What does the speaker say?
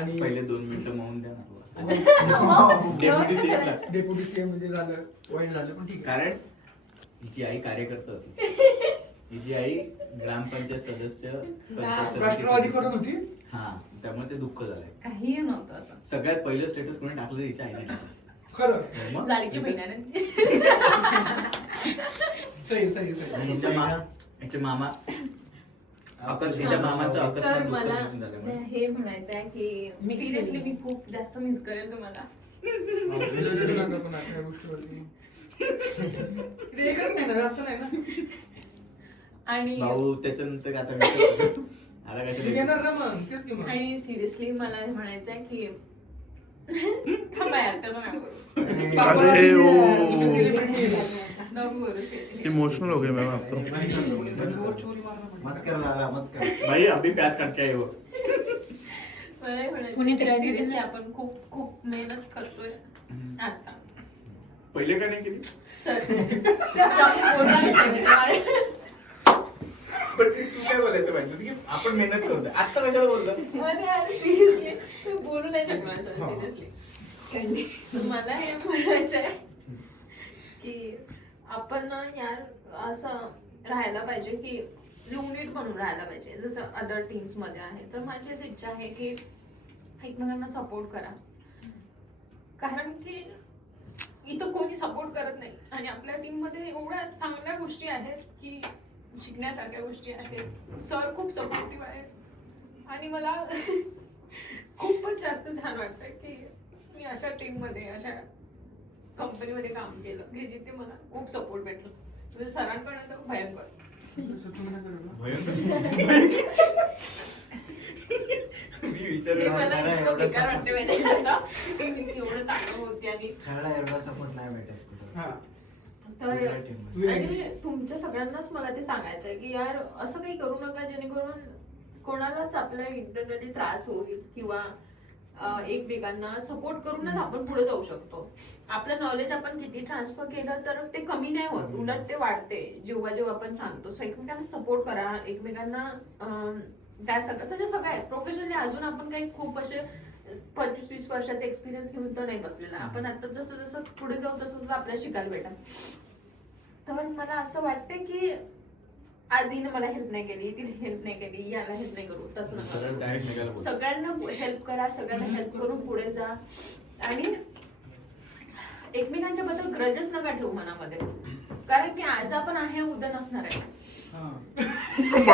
आणि पहिले 2 मिनिटं मौन द्या ना. डेप्युटी सीएम म्हणजे झालं, वाईट झालं, पण ठीक आहे. कारण हिची आई कार्यकर्ता होती. हिची आई ग्रामपंचायत सदस्य, पंचायत राष्ट्रवादी सदस्य. करत होती. हा, त्यामुळे ते दुःख झालंय. काहीही नव्हतं असं. सगळ्यात पहिलं स्टेटस कोणी टाकलं हिच्या आईने टाकलं. खरं. मग लाडकी हिचं- बहिणाने. सही हिचे मामा हिच्या मामाचं तर अकस्मात दुःख मला निघून झाल्यामुळे. हे म्हणायचं आहे की सिरियसली मी खूप जास्त मिस करेल तुम्हाला. पण या गोष्टीवरती ते एकच नाही ना, जास्त नाही ना. आणि भाऊ त्याच्यानंतर आता विचारतो. आता कशाला येणार ना मग, तेच की मग. आणि सिरियसली मला हे म्हणायचं आहे की थांबा यार, त्याचं नाही बोलू. अरे ओ नको बोलू seriously. इमोशनल हो गए मैम आप तो. मत कर लाला, मत कर. भाई अभी प्याज काट के आए हो. मला हे म्हणायचं पुनीत राज सिरियसली आपण खूप खूप मेहनत करतोय आता. पहिले का नाही केली? सर पण तू काय बोलायचं पाहिजे की आपण मेहनत करतोय. आता कशाला बोलतो? सिरियसली मी बोलू नाही शकणार सर सिरियसली. मला हे म्हणायचं आहे की आपण ना यार असं राहायला पाहिजे की युनिट बनून राहायला पाहिजे जसं अदर टीम्स मध्ये आहे. तर माझी अशी इच्छा आहे की एकमेकांना सपोर्ट करा, कारण की इथं कोणी सपोर्ट करत नाही आणि आपल्या टीम मध्ये एवढ्या चांगल्या गोष्टी आहेत की शिकण्यासारख्या गोष्टी आहेत. सर खूप सपोर्टिव्ह आहेत आणि मला खूपच जास्त छान वाटतंय की मी अशा टीम मध्ये अशा कंपनीमध्ये काम केलं की जिथे मला खूप सपोर्ट भेटलं. म्हणजे सरांकडे तर भयंकर. मी हे विचारलं मला खरं आहे, इतकं एवढं बेकार support. वाटते माहिती आहे आता की मी एवढं चांगलं होती आणि खेळायला एवढा सपोर्ट नाही भेटत कुठं. हा. तर दुसऱ्या team मध्ये. आणि तुमच्या सगळ्यांनाच मला ते सांगायचं आहे की यार असं काही करू नका जेणेकरून कोणालाच आपल्या इंटरनली त्रास होईल किंवा एकमेकांना सपोर्ट करूनच आपण पुढे जाऊ शकतो. आपलं नॉलेज आपण किती ट्रान्सफर केलं तर ते कमी नाही होत, उलट ते वाढते जेव्हा जेव्हा आपण सांगतो. सो एकमेकांना सपोर्ट करा, एकमेकांना त्या सगळं म्हणजे सगळं प्रोफेशनली अजून आपण काही खूप असे 25-20 वर्षाचा एक्सपिरियन्स घेऊन तर नाही बसलेला आपण. आता जसं जसं पुढे जाऊ तसं तसं आपल्याला शिकायला भेटेल. तर मला असं वाटतं की आज हिने मला हेल्प नाही केली, तिने हेल्प नाही केली, याला हेल्प नाही करू, तसं सरळ नका. direct निघायला बोल. सगळ्यांना हेल्प करा, सगळ्यांना हेल्प करून पुढे जा आणि एकमेकांच्या बद्दल ग्रजेस नका ठेवू मनामध्ये, कारण की आज आपण आहे उद्या नसणार आहे.